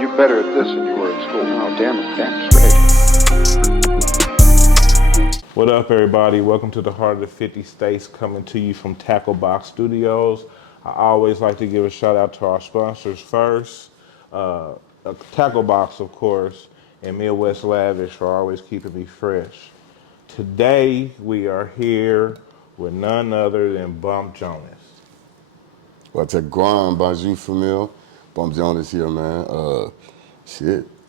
You're better at this than you were at school. Oh, damn straight. What up, everybody? Welcome to the Heart of the 50 States, coming to you from Tacklebox Studios. I always like to give a shout out to our sponsors first. Tacklebox, of course, and Midwest Lavish for always keeping me fresh. Today, we are here with none other than Bump Jonas. What's a Guam, Bonjour Famille. Bump Jonas here, man.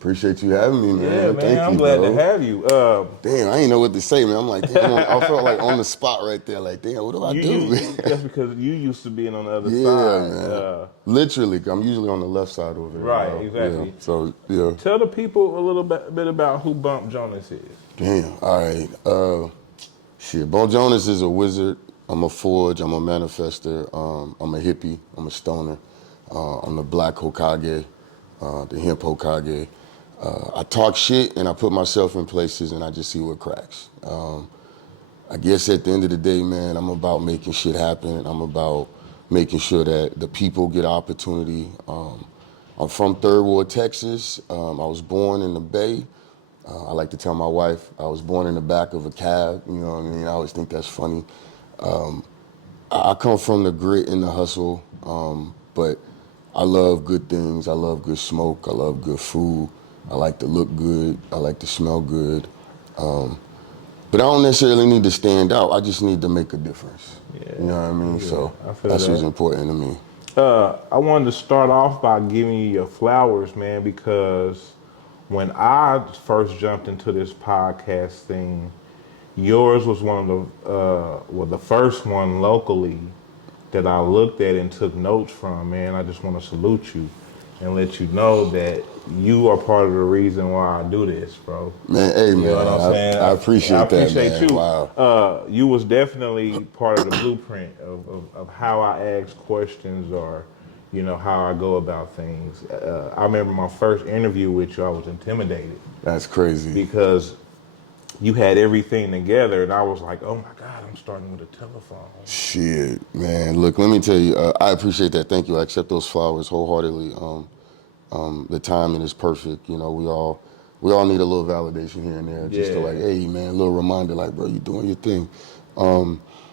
Appreciate you having me, man. Yeah, man, Thank I'm you, glad bro. to have you. Damn, I ain't know what to say, man. I'm like, damn, I felt like on the spot right there. Like, damn, what do I do? That's because you used to being on the other Yeah, side. man. Literally, I'm usually on the left side over there. Right, bro. exactly. Yeah. So, yeah. Tell the people a little bit about who Bump Jonas is. Damn, all right. Bump Jonas is a wizard. I'm a forge. I'm a manifester. I'm a hippie. I'm a stoner. I'm the black Hokage, the hemp Hokage. I talk shit and I put myself in places and I just see what cracks. I guess at the end of the day, man, I'm about making shit happen. I'm about making sure that the people get opportunity. I'm from Third Ward, Texas. I was born in the Bay. I like to tell my wife I was born in the back of a cab. You know what I mean? I always think that's funny. I come from the grit and the hustle, but I love good things. I love good smoke. I love good food. I like to look good. I like to smell good. But I don't necessarily need to stand out. I just need to make a difference. Yeah. You know what I mean? Yeah, So I that's what's important to me. I wanted to start off by giving you your flowers, man, because when I first jumped into this podcast thing, yours was one of the first one locally that I looked at and took notes from, man. I just want to salute you and let you know that you are part of the reason why I do this, bro. Man, hey, man, You know what I'm saying? I appreciate that, man. you. Wow. You was definitely part of the blueprint of how I ask questions or, you know, how I go about things. I remember my first interview with you, I was intimidated. That's crazy. Because you had everything together, and I was like, oh my God, I'm starting with a telephone. Shit, man. Look, let me tell you, I appreciate that. Thank you. I accept those flowers wholeheartedly. The timing is perfect. You know, we all need a little validation here and there, just to like, hey, man, a little reminder, like, bro, you doing your thing.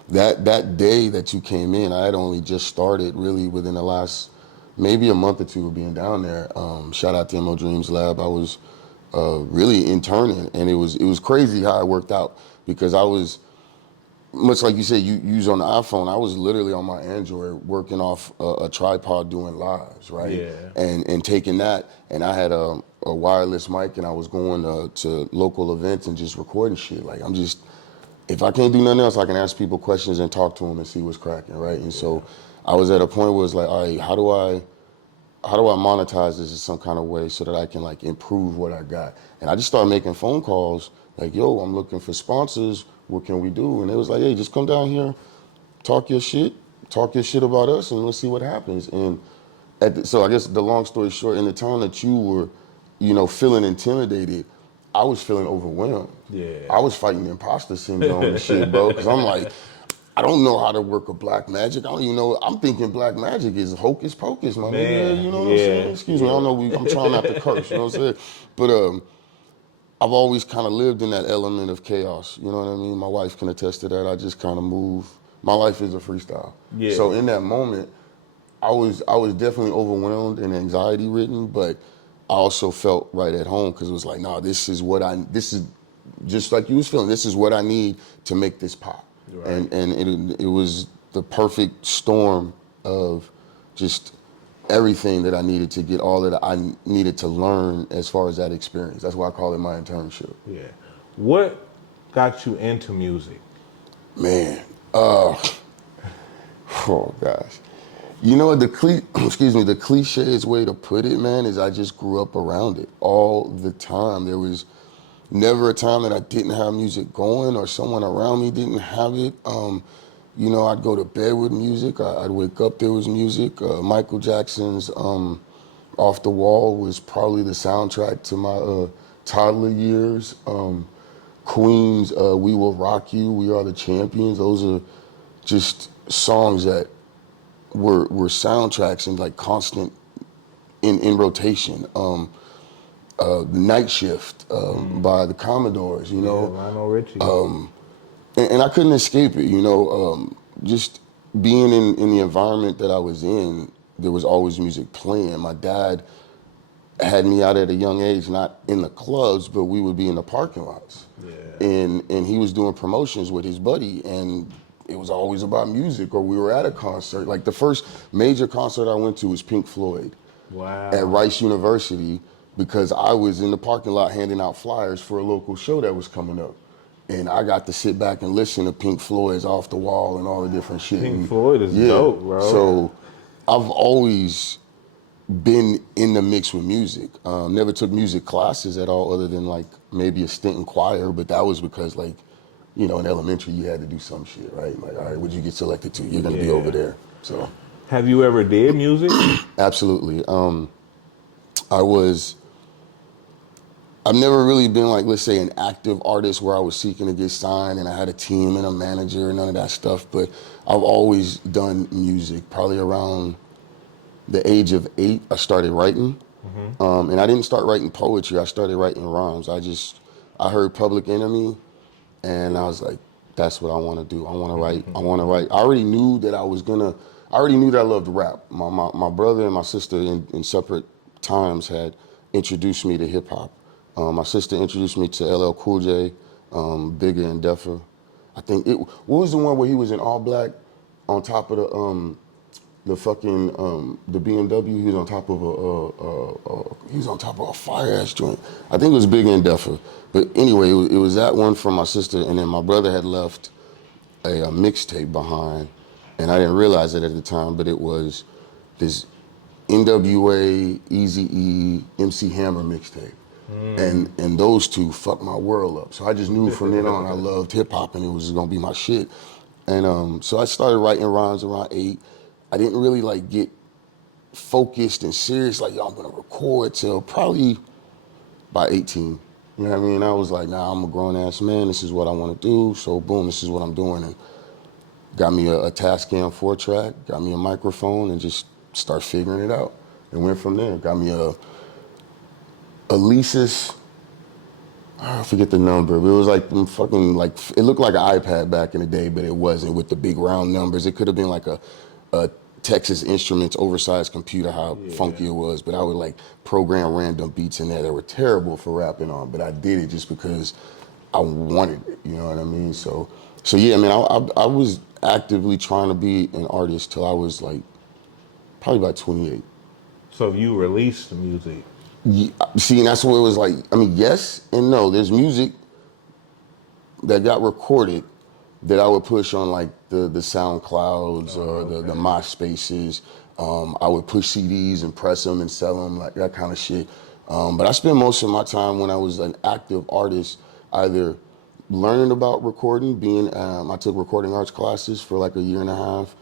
That day that you came in, I had only just started really within the last maybe a month or two of being down there. Shout out to MO Dreams Lab. I was really interning, and it was crazy how it worked out, because I was, much like you said, you use on the iPhone, I was literally on my Android working off a tripod doing lives, right? Yeah. And taking that, and I had a wireless mic, and I was going to local events and just recording shit. Like, if I can't do nothing else, I can ask people questions and talk to them and see what's cracking, right? And so I was at a point where it's like, all right, how do I monetize this in some kind of way so that I can like improve what I got? And I just started making phone calls like, yo, I'm looking for sponsors. What can we do? And it was like, hey, just come down here, talk your shit about us, and let's see what happens. And so I guess the long story short, in the time that you were, you know, feeling intimidated, I was feeling overwhelmed. Yeah. I was fighting imposter syndrome and shit, bro, because I'm like, I don't know how to work a black magic. I don't even know. I'm thinking black magic is hocus pocus, my man. You know what I'm saying? Excuse me. I don't know. I'm trying not to curse. You know what I'm saying? But I've always kind of lived in that element of chaos. You know what I mean? My wife can attest to that. I just kind of move. My life is a freestyle. Yeah. So in that moment, I was definitely overwhelmed and anxiety ridden, but I also felt right at home, because it was like, nah, this is just like you was feeling. This is what I need to make this pop. Right. And it was the perfect storm of just everything that I needed to get, all that I needed to learn as far as that experience. That's why I call it my internship. Yeah. What got you into music? Man, oh gosh. You know what, the cliché way to put it, man, is I just grew up around it all the time. There was never a time that I didn't have music going or someone around me didn't have it. You know, I'd go to bed with music. I'd wake up, there was music. Michael Jackson's Off the Wall was probably the soundtrack to my toddler years. Queen's We Will Rock You, We Are the Champions. Those are just songs that were soundtracks and like constant in rotation. The Night Shift by the Commodores, you know. Lionel Richie. And I couldn't escape it, you know. Just being in the environment that I was in, there was always music playing. My dad had me out at a young age, not in the clubs, but we would be in the parking lots. Yeah. And he was doing promotions with his buddy, and it was always about music, or we were at a concert. Like the first major concert I went to was Pink Floyd. Wow. At Rice University, because I was in the parking lot handing out flyers for a local show that was coming up. And I got to sit back and listen to Pink Floyd's Off the Wall and all the different shit. Pink Floyd is dope, bro. So I've always been in the mix with music. Never took music classes at all, other than like maybe a stint in choir, but that was because, like, you know, in elementary you had to do some shit, right? Like, all right, what'd you get selected to? You're gonna be over there. So have you ever did music? absolutely. I've never really been like, let's say, an active artist where I was seeking to get signed and I had a team and a manager and none of that stuff, but I've always done music. Probably around the age of 8, I started writing. And I didn't start writing poetry, I started writing rhymes. I heard Public Enemy and I was like, that's what I wanna do. I wanna write. I already knew that I loved rap. My brother and my sister in separate times had introduced me to hip hop. My sister introduced me to LL Cool J, Bigger and Deffer. I think what was the one where he was in all black on top of the BMW? He was on top of a fire ass joint. I think it was Bigger and Deffer. But anyway, it was that one from my sister, and then my brother had left a mixtape behind, and I didn't realize it at the time, but it was this NWA, Eazy-E, MC Hammer mixtape. And those two fucked my world up. So I just knew from then on I loved hip hop and it was gonna be my shit. And so I started writing rhymes around 8. I didn't really like get focused and serious, like, yo, I'm gonna record till probably by 18. You know what I mean? I was like, nah, I'm a grown ass man, this is what I wanna do. So boom, this is what I'm doing. And got me a Tascam 4-track, got me a microphone, and just start figuring it out. And went from there. Got me a Alesis, I forget the number, but it was like fucking, like, it looked like an iPad back in the day, but it wasn't, with the big round numbers. It could have been like a Texas Instruments oversized computer, how funky it was, but I would like program random beats in there that were terrible for rapping on, but I did it just because I wanted it, you know what I mean? So yeah, man, I was actively trying to be an artist till I was like, probably about 28. So you released music? Yeah, see, and that's what it was like. I mean, yes and no. There's music that got recorded that I would push on like the SoundClouds or the MySpaces. I would push CDs and press them and sell them, like that kind of shit. But I spent most of my time when I was an active artist either learning about recording, I took recording arts classes for like a year and a half.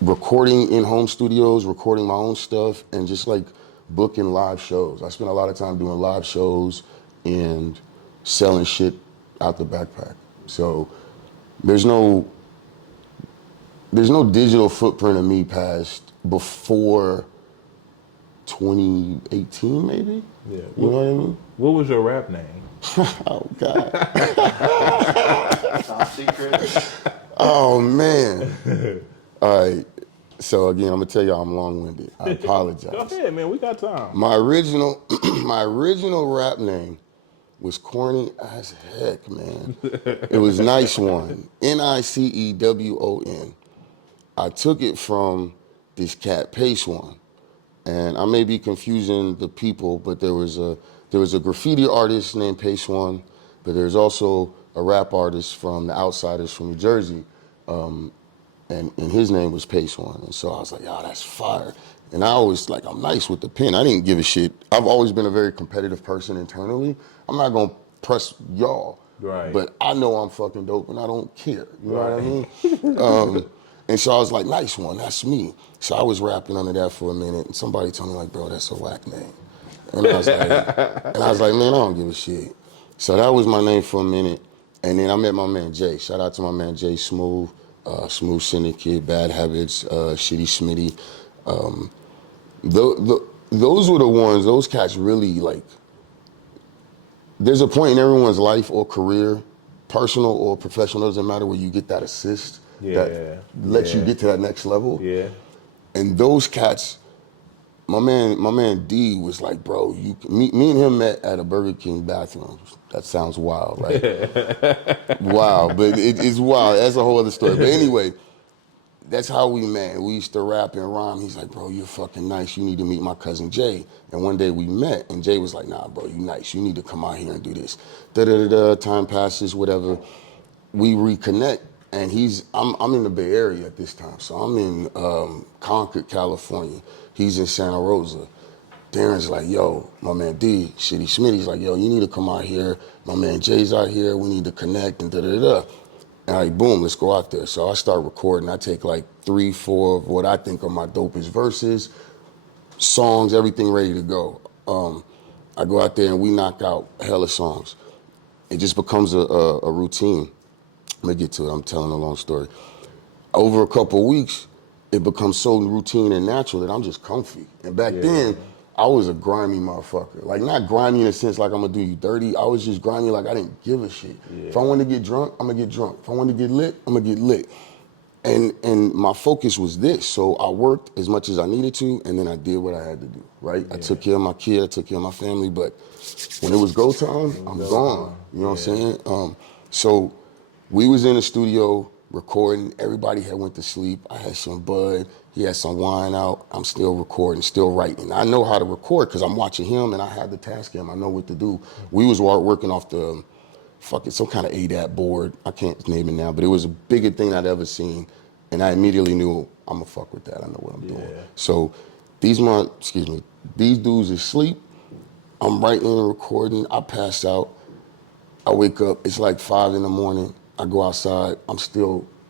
Recording in home studios, recording my own stuff, and just like booking live shows. I spent a lot of time doing live shows and selling shit out the backpack. So there's no digital footprint of me past before 2018, maybe? Yeah. You know what I mean? What was your rap name? Oh, God. Top secret. Oh, man. All right. So again, I'm gonna tell y'all I'm long-winded. I apologize. Go ahead, man. We got time. My original rap name was corny as heck, man. It was Nice One, Nicewon. I took it from this cat Pace One, and I may be confusing the people, but there was a graffiti artist named Pace One, but there's also a rap artist from the Outsiders from New Jersey. And his name was Pace One. And so I was like, oh, that's fire. And I always, like, I'm nice with the pen. I didn't give a shit. I've always been a very competitive person internally. I'm not gonna press y'all. Right. But I know I'm fucking dope and I don't care. You know what I mean? And so I was like, Nice One, that's me. So I was rapping under that for a minute, and somebody told me, like, bro, that's a whack name. And I was like, man, I don't give a shit. So that was my name for a minute. And then I met my man Jay. Shout out to my man Jay Smooth. Smooth Syndicate, Bad Habits, Shitty Smitty. Those were the ones. Those cats really like. There's a point in everyone's life or career, personal or professional, doesn't matter, where you get that assist that lets you get to that next level. Yeah. And those cats, my man D was like, bro, me and him met at a Burger King bathroom. That sounds wild, right? Wild, but it's wild. That's a whole other story. But anyway, that's how we met. We used to rap and rhyme. He's like, bro, you're fucking nice. You need to meet my cousin Jay. And one day we met, and Jay was like, nah, bro, you nice. You need to come out here and do this. Da-da-da-da, time passes, whatever. We reconnect, and I'm in the Bay Area at this time. So I'm in Concord, California. He's in Santa Rosa. Darren's like, yo, my man D, Shitty Schmitty's like, yo, you need to come out here. My man Jay's out here. We need to connect, and da-da-da-da. And like, boom, let's go out there. So I start recording. I take like 3-4 of what I think are my dopest verses, songs, everything ready to go. I go out there and we knock out hella songs. It just becomes a routine. Let me get to it. I'm telling a long story. Over a couple of weeks, it becomes so routine and natural that I'm just comfy. And back then, I was a grimy motherfucker. Like, not grimy in a sense like I'm gonna do you dirty. I was just grimy like I didn't give a shit. Yeah. If I wanted to get drunk, I'm gonna get drunk. If I wanted to get lit, I'm gonna get lit. And my focus was this. So I worked as much as I needed to, and then I did what I had to do, right? Yeah. I took care of my kid, I took care of my family, but when it was go time, I'm gone. You know what I'm saying? So we was in the studio recording. Everybody had went to sleep. I had some bud. He had some wine out. I'm still recording, still writing. I know how to record because I'm watching him and I had the task him. I know what to do. We was working off the some kind of ADAT board. I can't name it now, but it was a bigger thing I'd ever seen. And I immediately knew I'm gonna fuck with that. I know what I'm doing. So these dudes is asleep. I'm writing and recording. I pass out. I wake up. It's like 5 a.m. I go outside.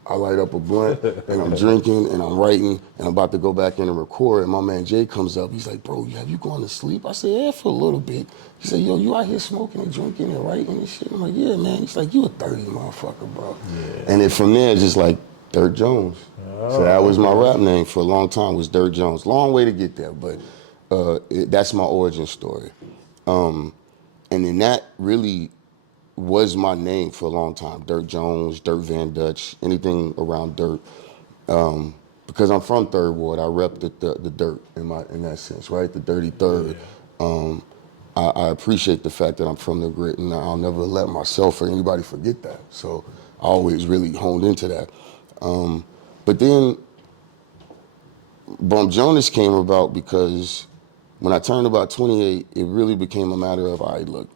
I light up a blunt and I'm drinking and I'm writing and I'm about to go back in and record. And my man Jay comes up. He's like, bro, have you gone to sleep? I said, yeah, for a little bit. He said, yo, you out here smoking and drinking and writing and shit? I'm like, yeah, man. He's like, you a dirty motherfucker, bro. Yeah. And then from there, it's just like Dirt Jones. So that was my rap name for a long time, was Dirt Jones. Long way to get there, but that's my origin story. And then that really was my name for a long time. Dirt Jones, Dirt Van Dutch, anything around dirt. Because I'm from Third Ward, I rep the dirt in that sense, right? The dirty third. I appreciate the fact that I'm from the grit, and I'll never let myself or anybody forget that. So I always really honed into that. But then Bump Jonas came about because when I turned about 28, it really became a matter of, all right, look,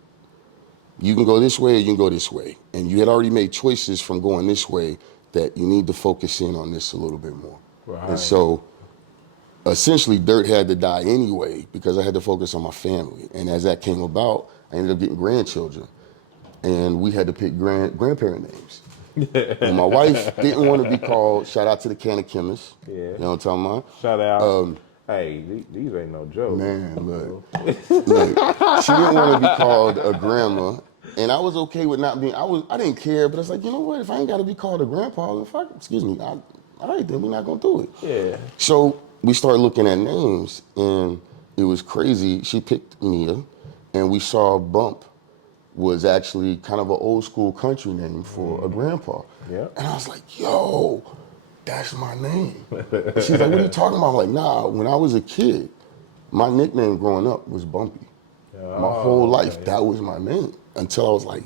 you can go this way or you can go this way. And you had already made choices from going this way that you need to focus in on this a little bit more. Right. And so essentially Dirt had to die anyway because I had to focus on my family. And as that came about, I ended up getting grandchildren. And we had to pick grandparent names. And my wife didn't want to be called, shout out to the Can of Chemist. Yeah. You know what I'm talking about? Shout out. Hey, these ain't no joke. Man, look. She didn't want to be called a grandma. And I was okay with not being, I didn't care, but it's like, you know what, if I ain't got to be called a grandpa, all right, then we're not going to do it. Yeah. So we started looking at names, and it was crazy. She picked Mia, and we saw Bump was actually kind of an old school country name for a grandpa. Yeah. And I was like, yo, that's my name. And she's like, what are you talking about? I'm like, nah, when I was a kid, my nickname growing up was Bumpy. My whole life, that was my name. Until I was like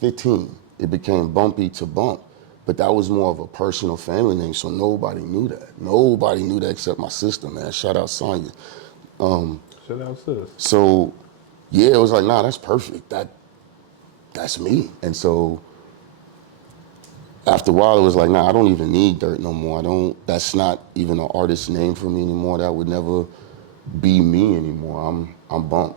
15, it became Bumpy to Bump. But that was more of a personal family name, so nobody knew that. Nobody knew that except my sister, man. Shout out Sonya. Shout out sis. So, yeah, it was like, nah, that's perfect. That's me. And so after a while, it was like, nah, I don't even need Dirt no more. That's not even an artist name for me anymore. That would never be me anymore. I'm Bump.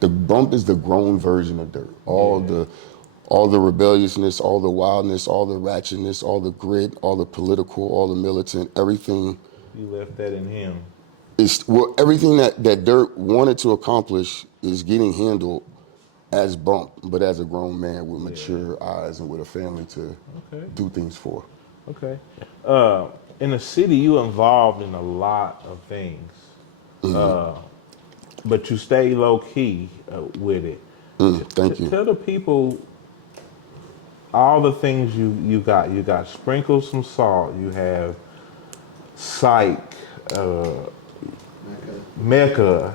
The Bump is the grown version of Dirt. All the rebelliousness, all the wildness, all the ratchetness, all the grit, all the political, all the militant, everything. You left that in him. Everything that Dirt wanted to accomplish is getting handled as Bump, but as a grown man with mature eyes and with a family to do things for. Okay. in the city, you involved in a lot of things, but you stay low key with it. Thank you. Tell the people all the things you got. You got Sprinkle Some Salt. You have Psych, uh, Mecca.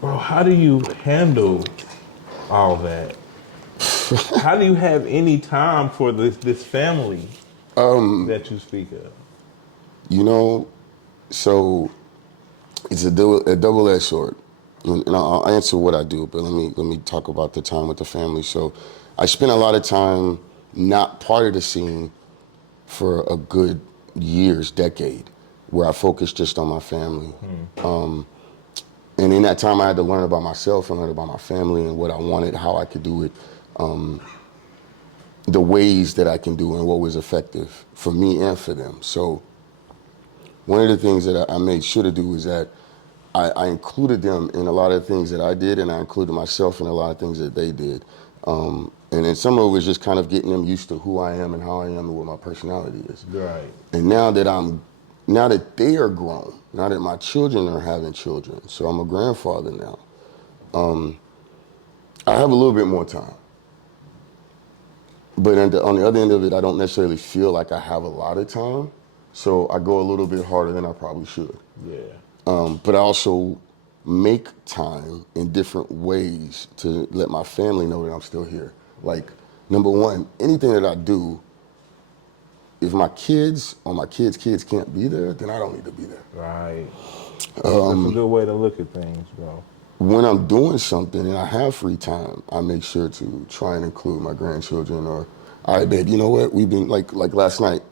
Bro, how do you handle all that? How do you have any time for this family that you speak of? You know, so it's a double-edged sword. And I'll answer what I do, but let me talk about the time with the family. So I spent a lot of time not part of the scene for a good years, decade, where I focused just on my family. And in that time, I had to learn about myself and learn about my family and what I wanted, how I could do it, the ways that I can do and what was effective for me and for them. So one of the things that I made sure to do is that I included them in a lot of things that I did, and I included myself in a lot of things that they did. And then some of it was just kind of getting them used to who I am and how I am and what my personality is. Right. And now that they are grown, now that my children are having children, so I'm a grandfather now, I have a little bit more time. But on the other end of it, I don't necessarily feel like I have a lot of time, so I go a little bit harder than I probably should. Yeah. But I also make time in different ways to let my family know that I'm still here. Like, number one, anything that I do, if my kids or my kids' kids can't be there, then I don't need to be there. Right. That's a good way to look at things, bro. When I'm doing something and I have free time, I make sure to try and include my grandchildren or, all right, babe, you know what? We've been, like last night,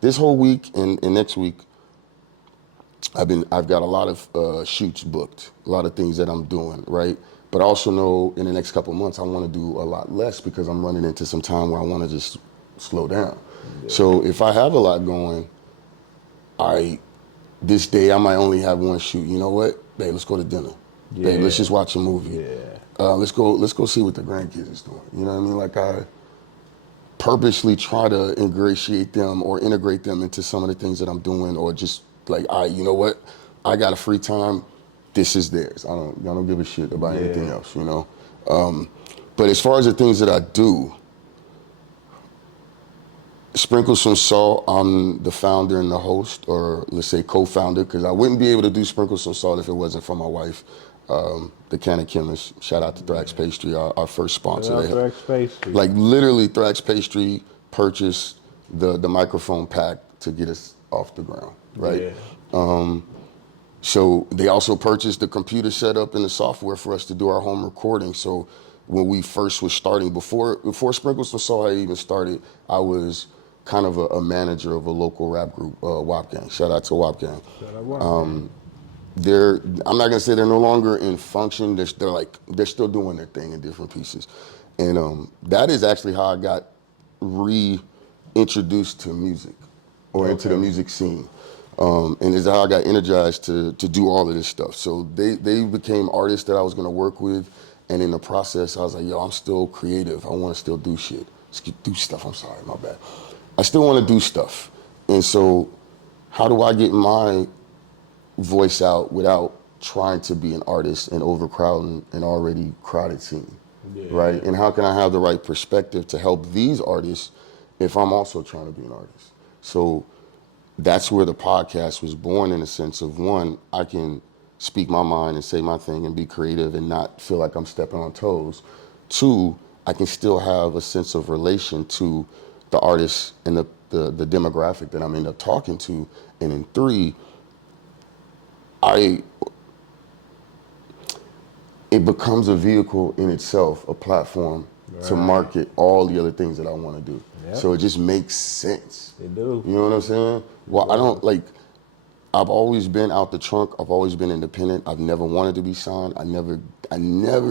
this whole week and next week, I've got a lot of shoots booked, a lot of things that I'm doing, right? But I also know in the next couple of months I want to do a lot less because I'm running into some time where I want to just slow down. Yeah. So if I have a lot going, this day I might only have one shoot. You know what, babe? Let's go to dinner. Yeah. Babe, let's just watch a movie. Yeah. Let's go see what the grandkids is doing. You know what I mean? Like I purposely try to ingratiate them or integrate them into some of the things that I'm doing, or just like, you know what? I got a free time. This is theirs. I don't give a shit about anything else, you know? But as far as the things that I do, Sprinkle Some Salt, I'm the founder and the host, or let's say co-founder, because I wouldn't be able to do Sprinkle Some Salt if it wasn't for my wife, the Canna Chemist. Shout out to Thrax Pastry, our first sponsor. Shout out Thrax Pastry. Like literally, Thrax Pastry purchased the microphone pack to get us off the ground, right? Yeah. So they also purchased the computer setup and the software for us to do our home recording. So when we first was starting, before Sprinkle Some Salt had even started, I was kind of a manager of a local rap group, WAP Gang. Shout out to WAP Gang. I'm not gonna say they're no longer in function. They're still doing their thing in different pieces, and that is actually how I got reintroduced to music, or into the music scene. And is how I got energized to do all of this stuff. So they became artists that I was gonna work with, and in the process, I was like, yo, I'm still creative. I wanna still do shit. Do stuff, I'm sorry, my bad. I still wanna do stuff. And so how do I get my voice out without trying to be an artist and overcrowding an already crowded scene, right? And how can I have the right perspective to help these artists if I'm also trying to be an artist? So that's where the podcast was born, in a sense of, one, I can speak my mind and say my thing and be creative and not feel like I'm stepping on toes. Two, I can still have a sense of relation to the artists and the demographic that I'm end up talking to. And then three, it becomes a vehicle in itself, a platform to market all the other things that I want to do. Yep. So it just makes sense. It do. You know what I'm saying? Well, I've always been out the trunk. I've always been independent. I've never wanted to be signed. I never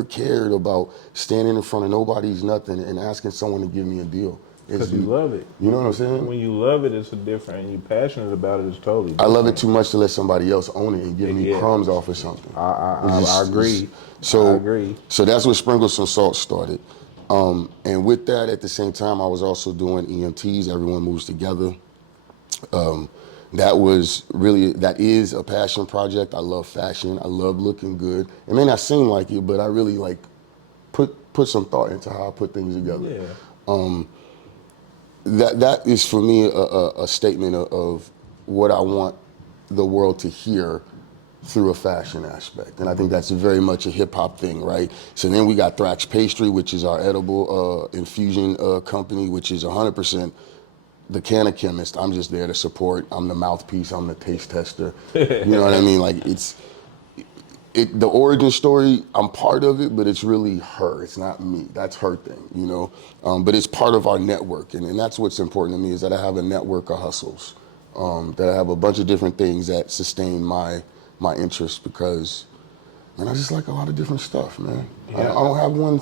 cared about standing in front of nobody's nothing and asking someone to give me a deal. Because you love it. You know what I'm saying? When you love it, it's a different, and you're passionate about it, it's totally different. I love it too much to let somebody else own it and give me crumbs off of something. I agree. So, I agree. So that's what Sprinkle Some Salt started. And with that, at the same time, I was also doing EMTs, Everyone Moves Together. That is a passion project. I love fashion. I love looking good. It may not seem like it, but I really like put some thought into how I put things together. Yeah. That is for me a statement of what I want the world to hear through a fashion aspect. And I think that's very much a hip hop thing, right? So then we got Thrax Pastry, which is our edible infusion company, which is 100% the canna chemist. I'm just there to support. I'm the mouthpiece. I'm the taste tester. You know what I mean? Like the origin story, I'm part of it, but it's really her. It's not me. That's her thing, you know? But it's part of our network. And that's what's important to me is that I have a network of hustles, that I have a bunch of different things that sustain my interest because, man, I just like a lot of different stuff, man. Yeah. I don't have one,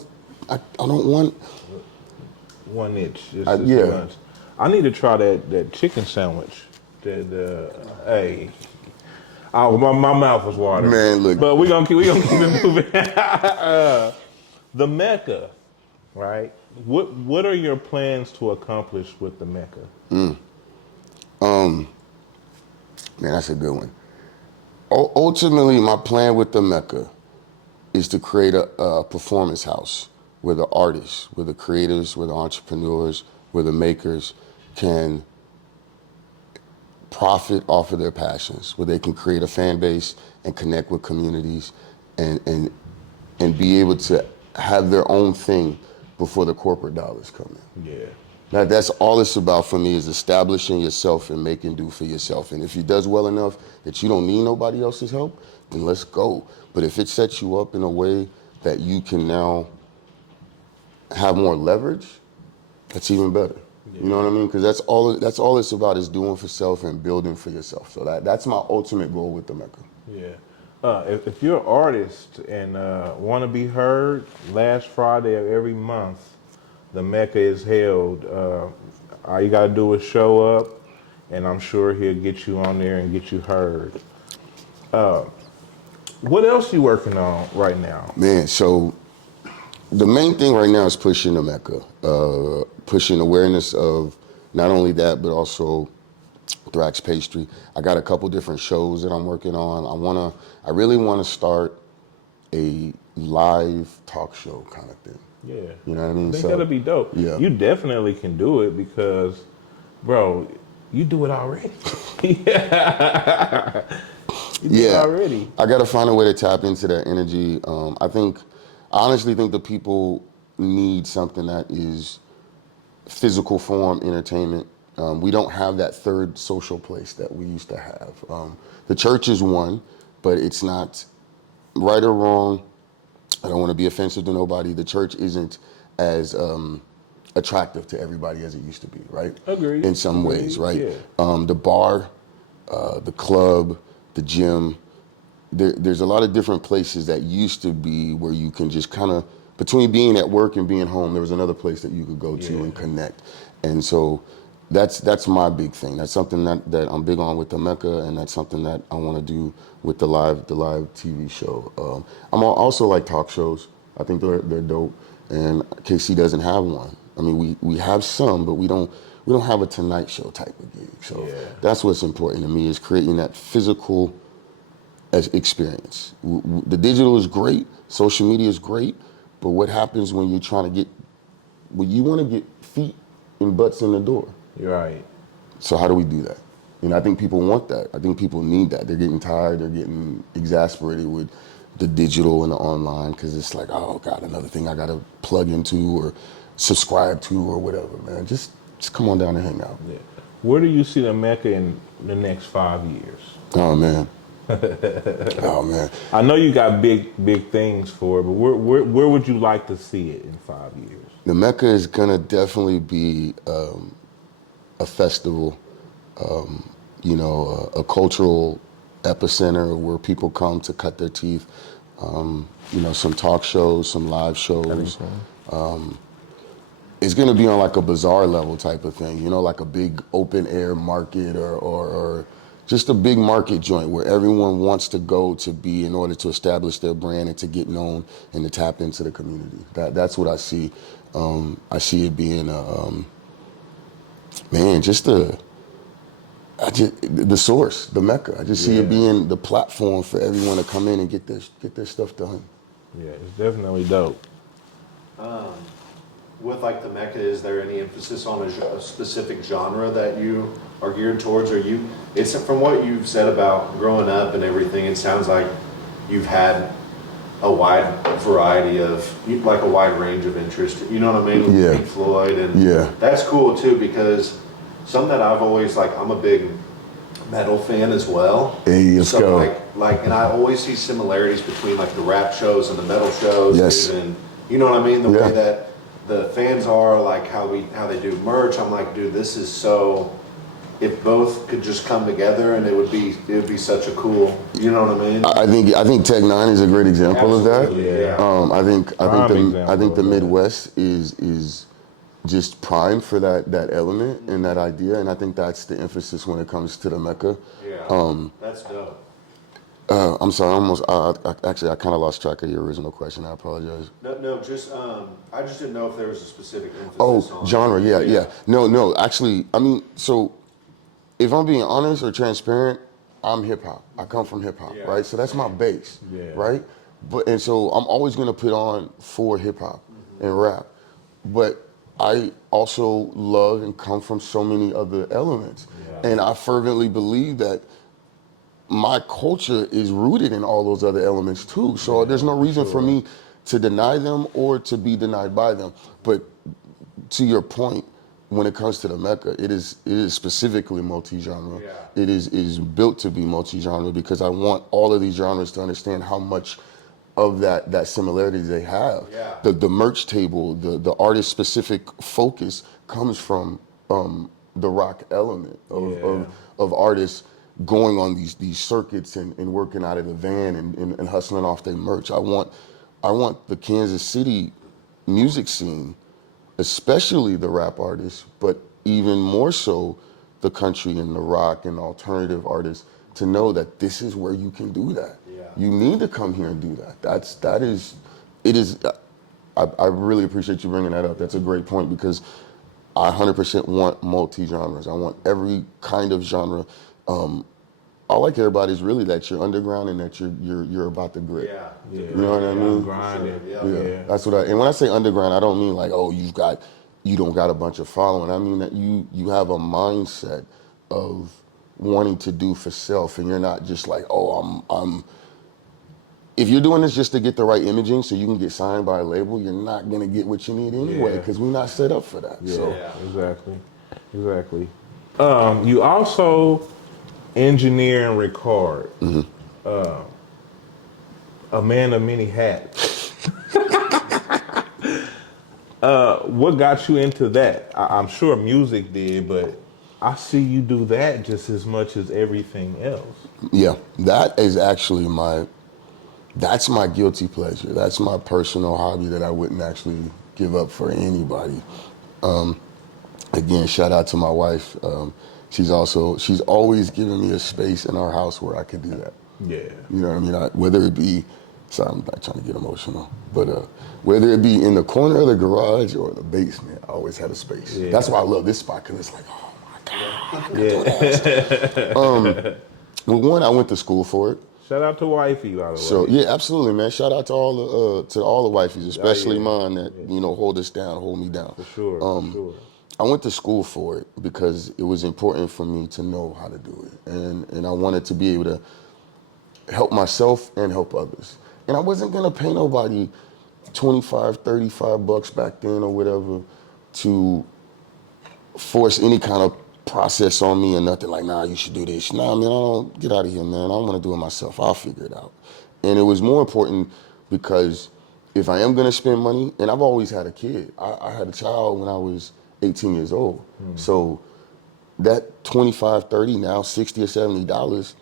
I don't want. One itch. Yeah. I need to try that chicken sandwich. Hey. Oh, my mouth was watering. Man, look. But we gonna keep it moving. The Mecca, right? What are your plans to accomplish with the Mecca? Man, that's a good one. Ultimately, my plan with the Mecca is to create a performance house where the artists, where the creators, where the entrepreneurs, where the makers can profit off of their passions, where they can create a fan base and connect with communities and be able to have their own thing before the corporate dollars come in. Yeah. That's all it's about for me is establishing yourself and making do for yourself. And if it does well enough that you don't need nobody else's help, then let's go. But if it sets you up in a way that you can now have more leverage, that's even better. Yeah. You know what I mean? Because that's all it's about is doing for self and building for yourself. So that's my ultimate goal with the Mecca. Yeah. If you're an artist and want to be heard, last Friday of every month, the Mecca is held. All you gotta do is show up, and I'm sure he'll get you on there and get you heard. What else you working on right now? Man, so the main thing right now is pushing the Mecca, pushing awareness of not only that, but also Thrax Pastry. I got a couple different shows that I'm working on. I really want to start a live talk show kind of thing. Yeah. You know what I mean? I think that'll be dope. Yeah. You definitely can do it because, bro, you do it already. Yeah. You do it already. I got to find a way to tap into that energy. I honestly think that people need something that is physical form entertainment. We don't have that third social place that we used to have. The church is one, but it's not right or wrong. I don't want to be offensive to nobody. The church isn't as attractive to everybody as it used to be, right? Agreed. In some ways, right? Yeah. The bar, the club, the gym, there's a lot of different places that used to be where you can just kind of, between being at work and being home, there was another place that you could go to and connect. And so that's my big thing. That's something that I'm big on with the Mecca, and that's something that I want to do with the live TV show. I'm also like talk shows. I think they're dope, and KC doesn't have one. I mean, we have some, but we don't have a Tonight Show type of gig. So that's what's important to me is creating that physical experience. The digital is great, social media is great, but what happens when you're trying to you want to get feet and butts in the door? You're right. So how do we do that? And I think people want that. I think people need that. They're getting tired. They're getting exasperated with the digital and the online because it's like, oh God, another thing I got to plug into or subscribe to or whatever, man. Just come on down and hang out. Yeah. Where do you see the Mecca in the next 5 years? Oh man. Oh man. I know you got big things for it, but where would you like to see it in 5 years? The Mecca is gonna definitely be a festival, a cultural epicenter where people come to cut their teeth. Some talk shows, some live shows. It's gonna be on like a bazaar level type of thing, like a big open air market or just a big market joint where everyone wants to go to be in order to establish their brand and to get known and to tap into the community. That's what I see. I see it being just a the source, the Mecca. I just see it being the platform for everyone to come in and get their stuff done. Yeah, it's definitely dope. With like the Mecca, is there any emphasis on a specific genre that you are geared towards? Or it's from what you've said about growing up and everything, it sounds like you've had a wide variety of, like a wide range of interest. You know what I mean? Yeah. Pink Floyd, and that's cool too, because something that I've always, like, I'm a big metal fan as well. Hey, let's go. And I always see similarities between like the rap shows and the metal shows. Yes. And you know what I mean? The way that the fans are, like how they do merch. I'm like, dude, this is so. If both could just come together, and it would be such a cool. You know what I mean? I think Tech Nine is a great example of that. Yeah. I think the Midwest is just primed for that element and that idea, and I think that's the emphasis when it comes to the Mecca. Yeah. That's dope. I'm sorry, I kind of lost track of your original question. I apologize. No, just I just didn't know if there was a specific emphasis on genre, yeah. No, actually, I mean, so if I'm being honest or transparent, I'm hip hop. I come from hip hop, right? So that's my base, right? And so I'm always gonna put on for hip hop and rap, but I also love and come from so many other elements, and I fervently believe that my culture is rooted in all those other elements too. So there's no reason for me to deny them or to be denied by them. But to your point, when it comes to the Mecca, it is specifically multi-genre. Yeah. It is built to be multi-genre because I want all of these genres to understand how much of that similarity they have. Yeah. The merch table, the artist specific focus comes from the rock element of artists going on these circuits and working out of the van and hustling off their merch. I want the Kansas City music scene, especially the rap artists, but even more so the country and the rock and the alternative artists, to know that this is where you can do that. Yeah. You need to come here and do that. I really appreciate you bringing that up. That's a great point because I 100% want multi-genres. I want every kind of genre. All I care about is really that you're underground and that you're about the grit. Yeah. You know what I mean? Grinding. Yeah. That's what and when I say underground, I don't mean like, oh, you don't got a bunch of following. I mean that you have a mindset of wanting to do for self, and you're not just like, oh, I'm if you're doing this just to get the right imaging so you can get signed by a label, you're not gonna get what you need anyway, because we're not set up for that. Exactly. You also engineer and record. A man of many hats. What got you into that? I'm sure music did, but I see you do that just as much as everything else. Yeah, that is actually that's my guilty pleasure. That's my personal hobby that I wouldn't actually give up for anybody. Again, shout out to my wife. She's always given me a space in our house where I could do that. Yeah. You know what I mean? Whether it be, sorry, I'm not trying to get emotional, but whether it be in the corner of the garage or the basement, I always had a space. Yeah. That's why I love this spot, because it's like, oh my God. Well, one, I went to school for it. Shout out to wifey, by the way. So yeah, absolutely, man. Shout out to all the wifeys, especially mine that hold us down, hold me down. For sure. I went to school for it because it was important for me to know how to do it, and I wanted to be able to help myself and help others. And I wasn't gonna pay nobody $25, $35 back then or whatever to force any kind of process on me or nothing like, nah, you should do this. Nah, man, I don't, get out of here, man. I want to do it myself. I'll figure it out. And it was more important because if I am going to spend money, and I've always had a kid. I had a child when I was 18 years old. So that 25, 30, now $60 or $70,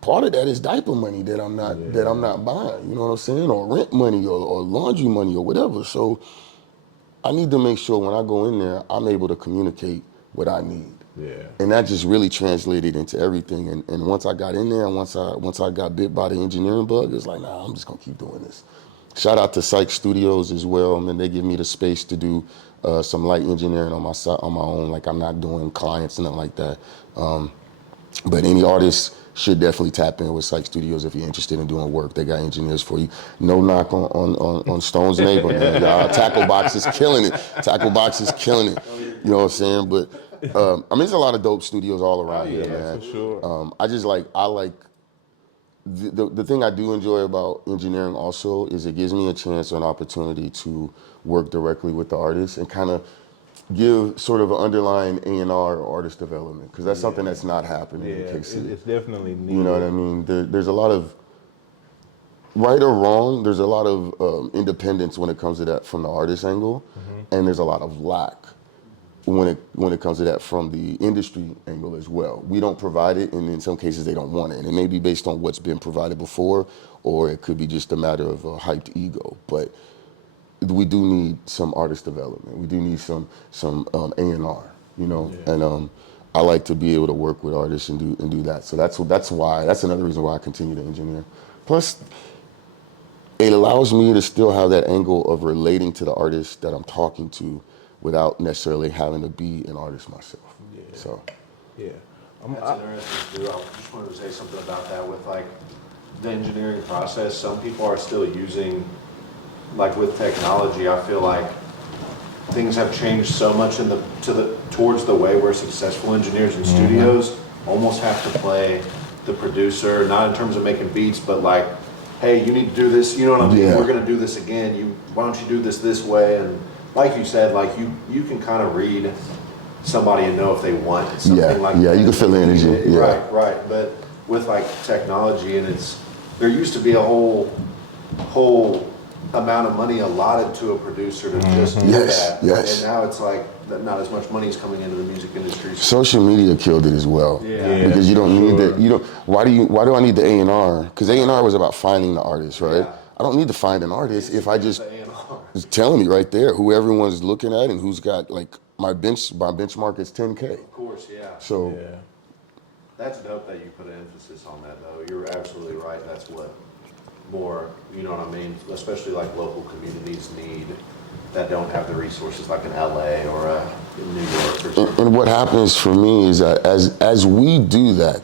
part of that is diaper money that I'm not buying, you know what I'm saying? Or rent money or laundry money or whatever. So I need to make sure when I go in there, I'm able to communicate what I need. Yeah. And that just really translated into everything. And once I got in there, and once I got bit by the engineering bug, it's like, nah, I'm just gonna keep doing this. Shout out to Psych Studios as well. Man, they give me the space to do some light engineering on my own. Like, I'm not doing clients and nothing like that. But any artist should definitely tap in with Psych Studios if you're interested in doing work. They got engineers for you. No knock on Stone's neighbor, man. Y'all, Tacklebox is killing it. Tacklebox is killing it. You know what I'm saying? But I mean, there's a lot of dope studios all around here, man. For sure. I like the thing I do enjoy about engineering also is it gives me a chance or an opportunity to work directly with the artist and kind of give sort of an underlying A&R or artist development, because that's something that's not happening in KC. It's definitely needed. You know what I mean? There's a lot of, right or wrong, there's a lot of independence when it comes to that from the artist angle, and there's a lot of lack when it comes to that from the industry angle as well. We don't provide it, and in some cases they don't want it. And it may be based on what's been provided before, or it could be just a matter of a hyped ego. But we do need some artist development. We do need some A&R, you know. Yeah. And I like to be able to work with artists and do that. So that's another reason why I continue to engineer. Plus, it allows me to still have that angle of relating to the artist that I'm talking to without necessarily having to be an artist myself. Yeah. So. Yeah. That's interesting too. I just wanted to say something about that with like the engineering process. Some people are still using, like with technology, I feel like things have changed so much towards the way where successful engineers in studios almost have to play the producer, not in terms of making beats, but like, hey, you need to do this, you know what I mean? Yeah. We're gonna do this again. Why don't you do this way? And like you said, like you can kind of read somebody and know if they want something like that. Yeah, you can feel the energy. Yeah. Right. But with like technology, and there used to be a whole amount of money allotted to a producer to just do that. Yes. And now it's like not as much money is coming into the music industry. Social media killed it as well. Yeah. Because you don't need that. You don't. Why do I need the A&R? Because A&R was about finding the artist, right? Yeah. I don't need to find an artist if I just. The A&R. It's telling me right there who everyone's looking at and who's got like my benchmark is 10K. Of course, yeah. So That's dope that you put an emphasis on that, though. You're absolutely right. That's what more, you know what I mean? Especially like local communities need that don't have the resources like in LA or in New York or something. and what happens for me is that as we do that,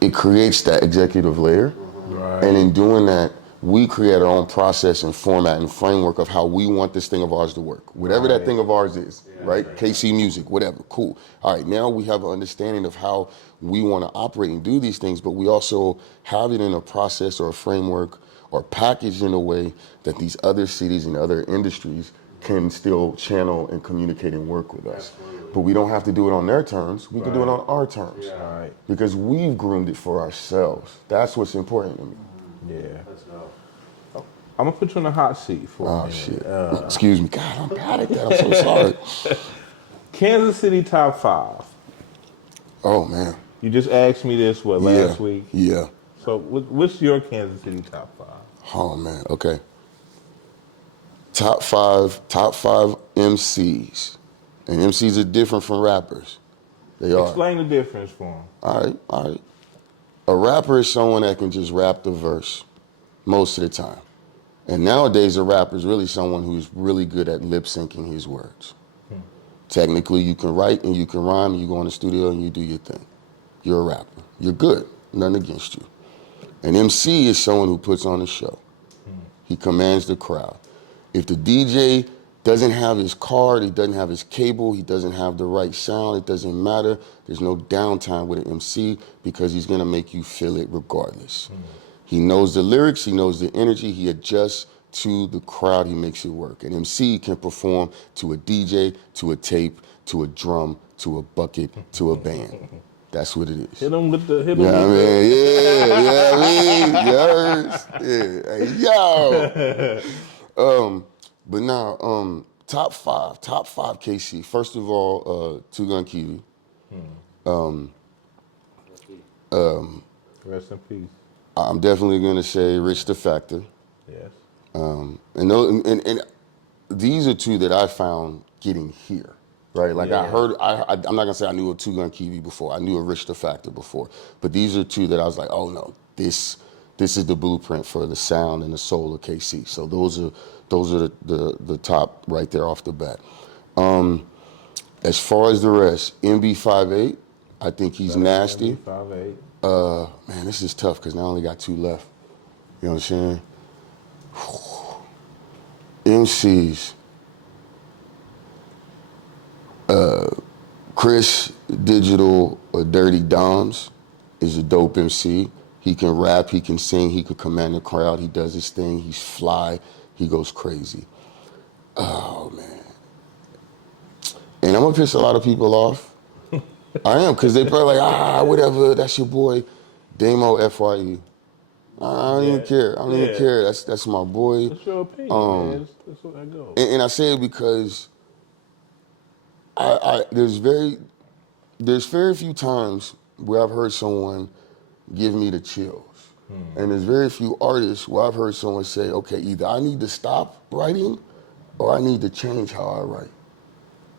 it creates that executive layer. Right. And in doing that, we create our own process and format and framework of how we want this thing of ours to work. Whatever that thing of ours is, right? KC Music, whatever, cool. All right, now we have an understanding of how we want to operate and do these things, but we also have it in a process or a framework or packaged in a way that these other cities and other industries can still channel and communicate and work with us. Absolutely. But we don't have to do it on their terms. We can do it on our terms. Yeah. Right. Because we've groomed it for ourselves. That's what's important to me. Yeah. That's dope. I'm gonna put you in the hot seat for a Oh, minute. shit. Excuse me. God, I'm bad at that. I'm so sorry. Kansas City top 5. Oh, man. You just asked me this, last week? Yeah. So what's your Kansas City top 5? Oh, man. Okay. Top five MCs. And MCs are different from rappers. They are. Explain the difference for them. All right. A rapper is someone that can just rap the verse most of the time. And nowadays, a rapper is really someone who's really good at lip syncing his words. Technically, you can write and you can rhyme and you go in the studio and you do your thing. You're a rapper. You're good. Nothing against you. An MC is someone who puts on a show. He commands the crowd. If the DJ doesn't have his card, he doesn't have his cable, he doesn't have the right sound, it doesn't matter. There's no downtime with an MC because he's gonna make you feel it regardless. He knows the lyrics, he knows the energy, he adjusts to the crowd, he makes it work. An MC can perform to a DJ, to a tape, to a drum, to a bucket, to a band. That's what it is. Hit them with the Hey, yo. But now, top five KC. First of all, Two Gun Kiwi. Rest in peace. I'm definitely gonna say Rich the Factor. Yes. And these are two that I found getting here, right? Like I heard, I'm not gonna say I knew a Two Gun Kiwi before. I knew a Rich the Factor before, but these are two that I was like, oh no, this is the blueprint for the sound and the soul of KC. So those are the top right there off the bat. As far as the rest, MB58, I think he's nasty. 5'8". Man, this is tough because I only got 2 left. You know what I'm saying? MCs. Chris Digital or Dirty Doms is a dope MC. He can rap, he can sing, he can command the crowd. He does his thing, he's fly, he goes crazy. Oh, man. And I'm gonna piss a lot of people off. I am, because they probably like, whatever, that's your boy, Damo FYE. I don't even care. I don't even care. That's my boy. That's your opinion, man. That's what I go. And I say it because there's very few times where I've heard someone give me the chills. And there's very few artists where I've heard someone say, okay, either I need to stop writing or I need to change how I write.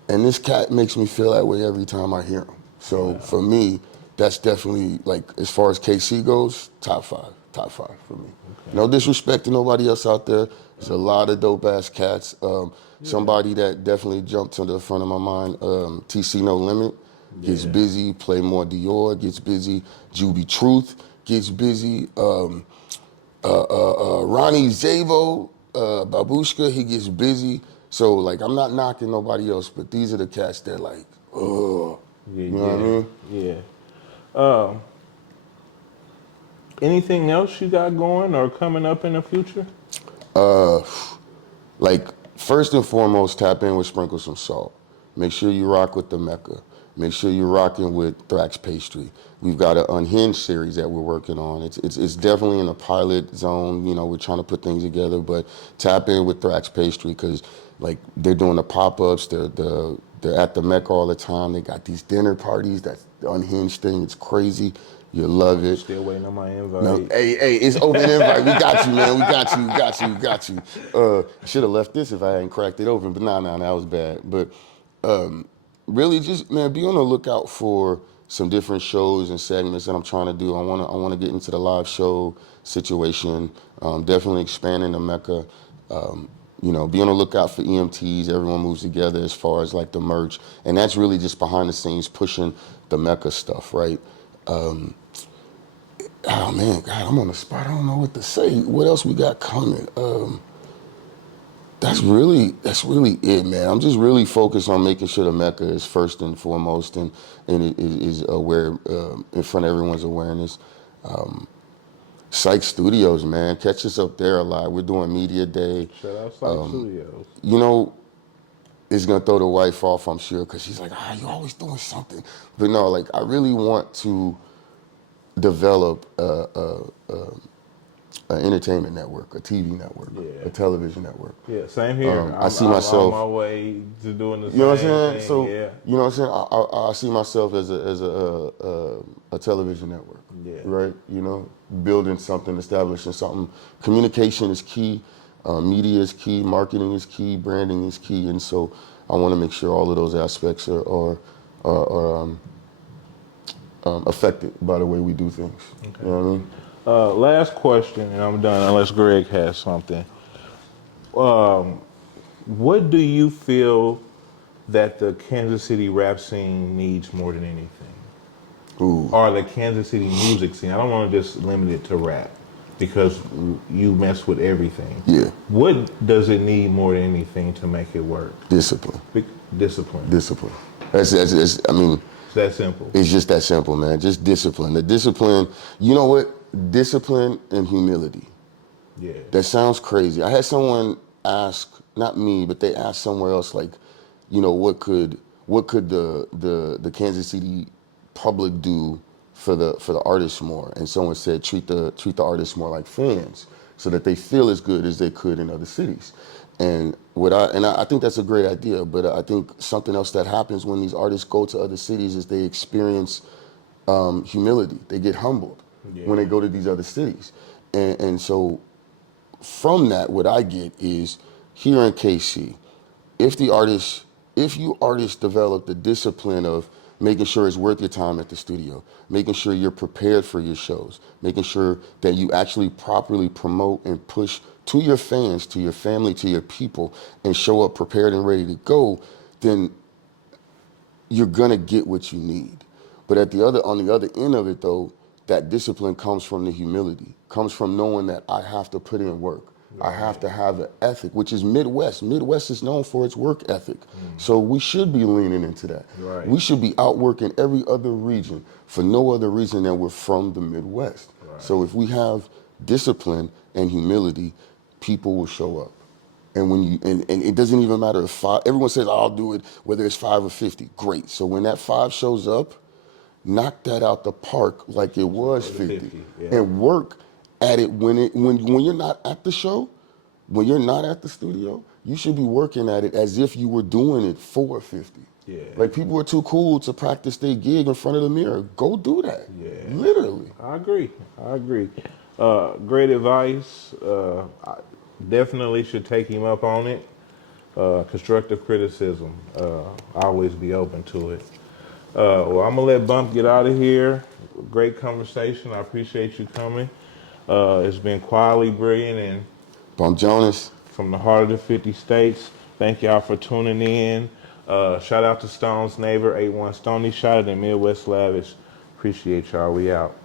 And this cat makes me feel that way every time I hear him. So for me, that's definitely, like, as far as KC goes, top five for me. Okay. No disrespect to nobody else out there. There's a lot of dope ass cats. Somebody that definitely jumped to the front of my mind, TC No Limit, gets busy. Play More Dior gets busy. Juby Truth gets busy. Ronnie Zavo, Babushka, he gets busy. So, like, I'm not knocking nobody else, but these are the cats that, like, you know what I mean? Yeah. Anything else you got going or coming up in the future? Like, first and foremost, tap in with Sprinkle Some Salt. Make sure you rock with the Mecca. Make sure you're rocking with Thrax Pastry. We've got an Unhinged series that we're working on. It's definitely in a pilot zone. You know, we're trying to put things together, but tap in with Thrax Pastry because, like, they're doing the pop-ups. They're at the Mecca all the time. They got these dinner parties. That's the Unhinged thing. It's crazy. You'll love it. Still waiting on my invite. No, hey, it's open invite. We got you, man. We got you. Should have left this if I hadn't cracked it open, but nah, that was bad. But really, just, man, be on the lookout for some different shows and segments that I'm trying to do. I want to get into the live show situation. Definitely expanding the Mecca. You know, be on the lookout for EMTs. Everyone moves together as far as, like, the merch, and that's really just behind the scenes pushing the Mecca stuff, right? Oh man, God, I'm on the spot. I don't know what to say. What else we got coming? That's really it, man. I'm just really focused on making sure the Mecca is first and foremost, and it is aware in front of everyone's awareness. Psych Studios, man, catch us up there a lot. We're doing Media Day. Shout out Psych Studios. You know, it's gonna throw the wife off, I'm sure, because she's like, you always doing something. But no, like, I really want to develop an entertainment network, a TV network, a television network. Yeah, same here. I see myself on my way to doing the same You know what I'm saying? thing. So, yeah. you know what I'm saying? I see myself as a television network, right? You know, building something, establishing something. Communication is key. Media is key. Marketing is key. Branding is key. And so I want to make sure all of those aspects are affected by the way we do things. Okay. You know what I mean? Last question, and I'm done, unless Greg has something. What do you feel that the Kansas City rap scene needs more than anything? Ooh. Or the Kansas City music scene? I don't want to just limit it to rap, because you mess with everything. Yeah. What does it need more than anything to make it work? Discipline. Discipline. That's I mean, it's that simple. It's just that simple, man. Just discipline. The discipline, you know what? Discipline and humility. Yeah. That sounds crazy. I had someone ask, not me, but they asked somewhere else, like, you know, what could the Kansas City public do for the artists more? And someone said, treat the artists more like fans, so that they feel as good as they could in other cities. And I think that's a great idea, but I think something else that happens when these artists go to other cities is they experience humility. They get humbled when they go to these other cities. And so from that, what I get is, here in KC, if you artists develop the discipline of making sure it's worth your time at the studio, making sure you're prepared for your shows, making sure that you actually properly promote and push to your fans, to your family, to your people, and show up prepared and ready to go, then you're gonna get what you need. But on the other end of it though, that discipline comes from the humility, comes from knowing that I have to put in work. I have to have an ethic, which is Midwest. Midwest is known for its work ethic. So we should be leaning into that. Right. We should be outworking every other region for no other reason than we're from the Midwest. Right. So if we have discipline and humility, people will show up. And when and it doesn't even matter if everyone says I'll do it, whether it's 5 or 50, great. So when that 5 shows up, knock that out the park like it was 50. Yeah. And work at it when you're not at the show, when you're not at the studio, you should be working at it as if you were doing it for 50. Yeah. Like people are too cool to practice their gig in front of the mirror. Go do that. Yeah. Literally. I agree. Great advice. I definitely should take him up on it. Constructive criticism. I always be open to it. Well, I'm gonna let Bump get out of here. Great conversation. I appreciate you coming. It's been quietly brilliant and Bump Jonas. from the heart of the 50 states. Thank y'all for tuning in. Shout out to Stone's neighbor, 81 Stony. Shout out to Midwest Lavish. Appreciate y'all. We out.